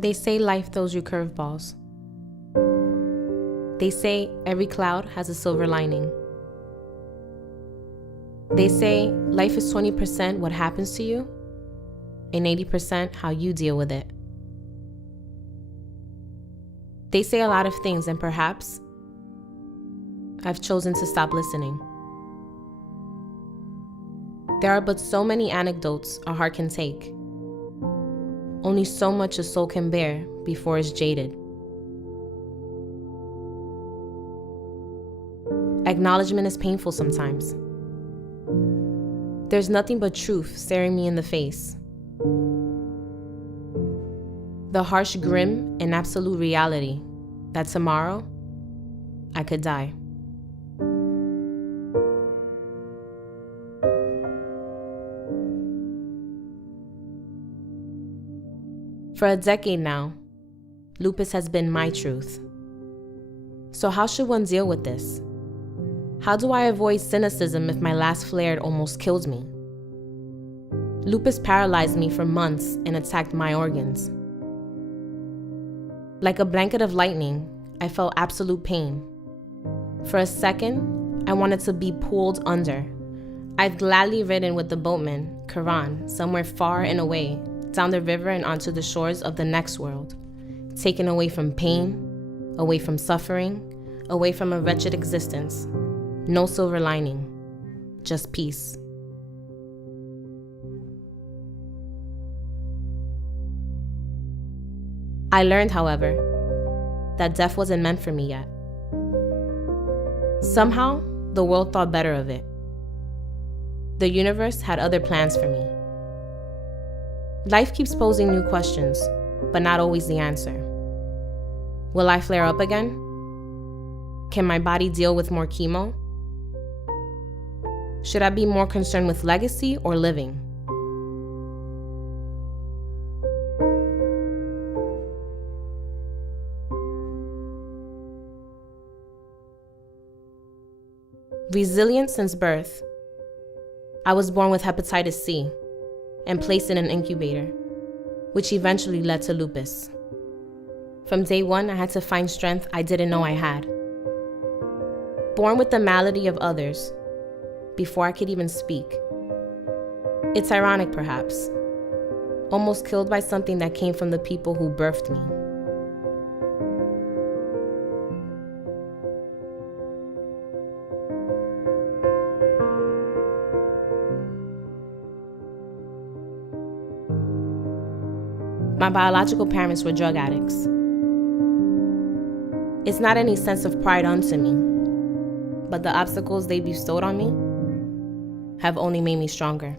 They say life throws you curveballs. They say every cloud has a silver lining. They say life is 20% what happens to you and 80% how you deal with it. They say a lot of things, and perhaps I've chosen to stop listening. There are but so many anecdotes a heart can take. Only so much a soul can bear before it's jaded. Acknowledgement is painful sometimes. There's nothing but truth staring me in the face. The harsh, grim, and absolute reality that tomorrow I could die. For a decade now, lupus has been my truth. So how should one deal with this? How do I avoid cynicism if my last flare almost killed me? Lupus paralyzed me for months and attacked my organs. Like a blanket of lightning, I felt absolute pain. For a second, I wanted to be pulled under. I'd gladly ridden with the boatman, Karan, somewhere far and away, down the river and onto the shores of the next world, taken away from pain, away from suffering, away from a wretched existence. No silver lining, just peace. I learned, however, that death wasn't meant for me yet. Somehow, the world thought better of it. The universe had other plans for me. Life keeps posing new questions, but not always the answer. Will I flare up again? Can my body deal with more chemo? Should I be more concerned with legacy or living? Resilient since birth, I was born with hepatitis C and placed in an incubator, which eventually led to lupus. From day one, I had to find strength I didn't know I had. Born with the malady of others, before I could even speak. It's ironic, perhaps. Almost killed by something that came from the people who birthed me. My biological parents were drug addicts. It's not any sense of pride unto me, but the obstacles they bestowed on me have only made me stronger.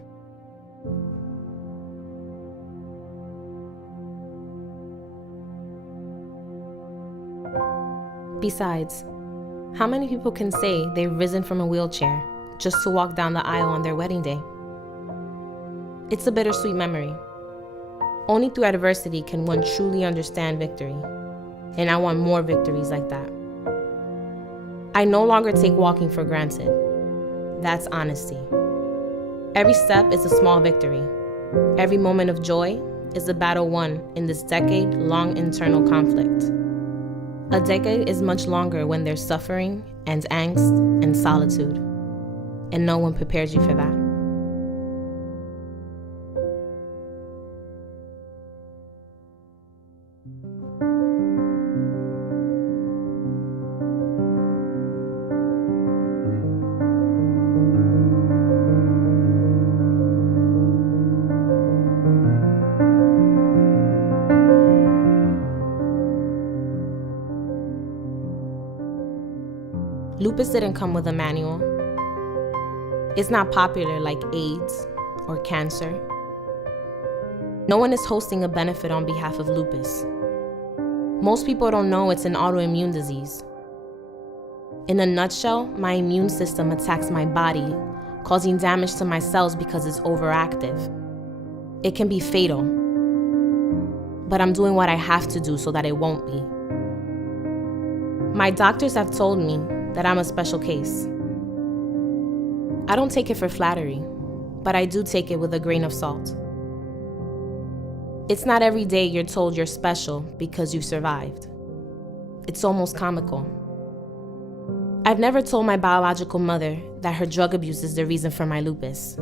Besides, how many people can say they've risen from a wheelchair just to walk down the aisle on their wedding day? It's a bittersweet memory. Only through adversity can one truly understand victory, and I want more victories like that. I no longer take walking for granted. That's honesty. Every step is a small victory. Every moment of joy is a battle won in this decade-long internal conflict. A decade is much longer when there's suffering and angst and solitude, and no one prepares you for that. Lupus didn't come with a manual. It's not popular like AIDS or cancer. No one is hosting a benefit on behalf of lupus. Most people don't know it's an autoimmune disease. In a nutshell, my immune system attacks my body, causing damage to my cells because it's overactive. It can be fatal, but I'm doing what I have to do so that it won't be. My doctors have told me that I'm a special case. I don't take it for flattery, but I do take it with a grain of salt. It's not every day you're told you're special because you survived. It's almost comical. I've never told my biological mother that her drug abuse is the reason for my lupus.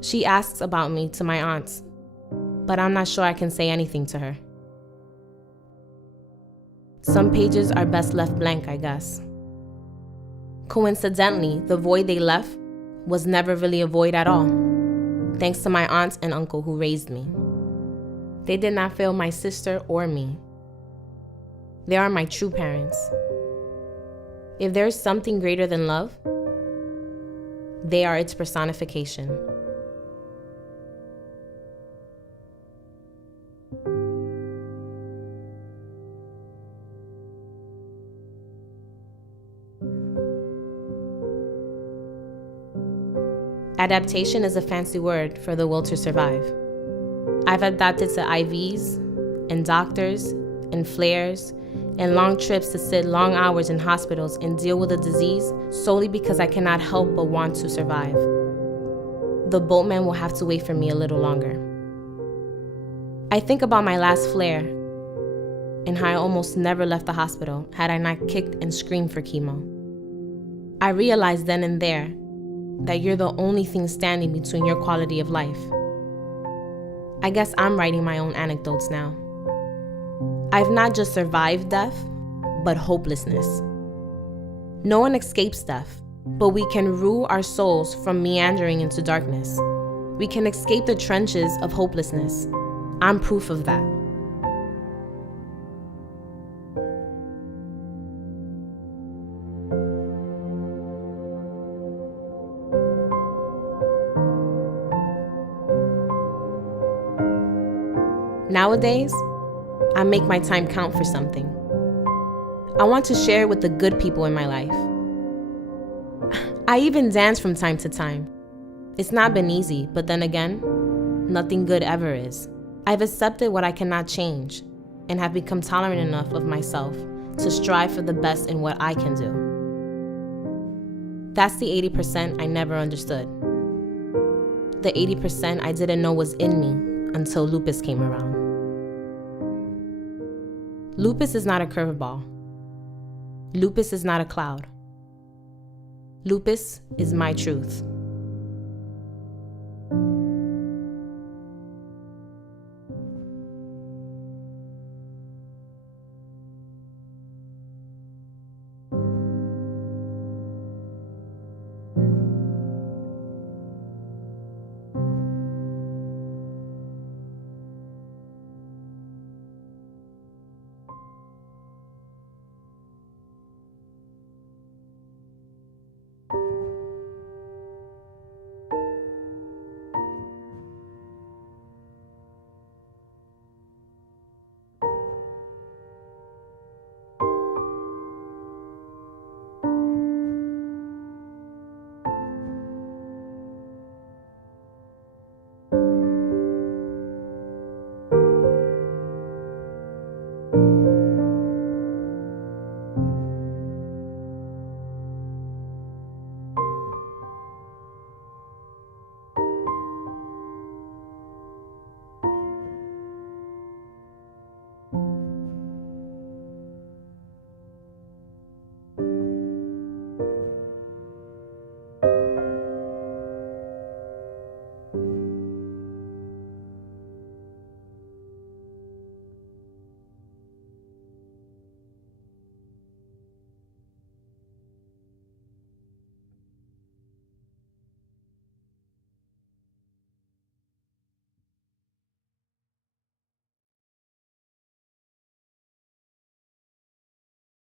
She asks about me to my aunts, but I'm not sure I can say anything to her. Some pages are best left blank, I guess. Coincidentally, the void they left was never really a void at all, thanks to my aunt and uncle who raised me. They did not fail my sister or me. They are my true parents. If there is something greater than love, they are its personification. Adaptation is a fancy word for the will to survive. I've adapted to IVs, and doctors, and flares, and long trips to sit long hours in hospitals and deal with a disease solely because I cannot help but want to survive. The boatman will have to wait for me a little longer. I think about my last flare and how I almost never left the hospital had I not kicked and screamed for chemo. I realized then and there that you're the only thing standing between your quality of life. I guess I'm writing my own anecdotes now. I've not just survived death, but hopelessness. No one escapes death, but we can rule our souls from meandering into darkness. We can escape the trenches of hopelessness. I'm proof of that. Nowadays, I make my time count for something. I want to share it with the good people in my life. I even dance from time to time. It's not been easy, but then again, nothing good ever is. I've accepted what I cannot change and have become tolerant enough of myself to strive for the best in what I can do. That's the 80% I never understood. The 80% I didn't know was in me until lupus came around. Lupus is not a curveball. Lupus is not a cloud. Lupus is my truth.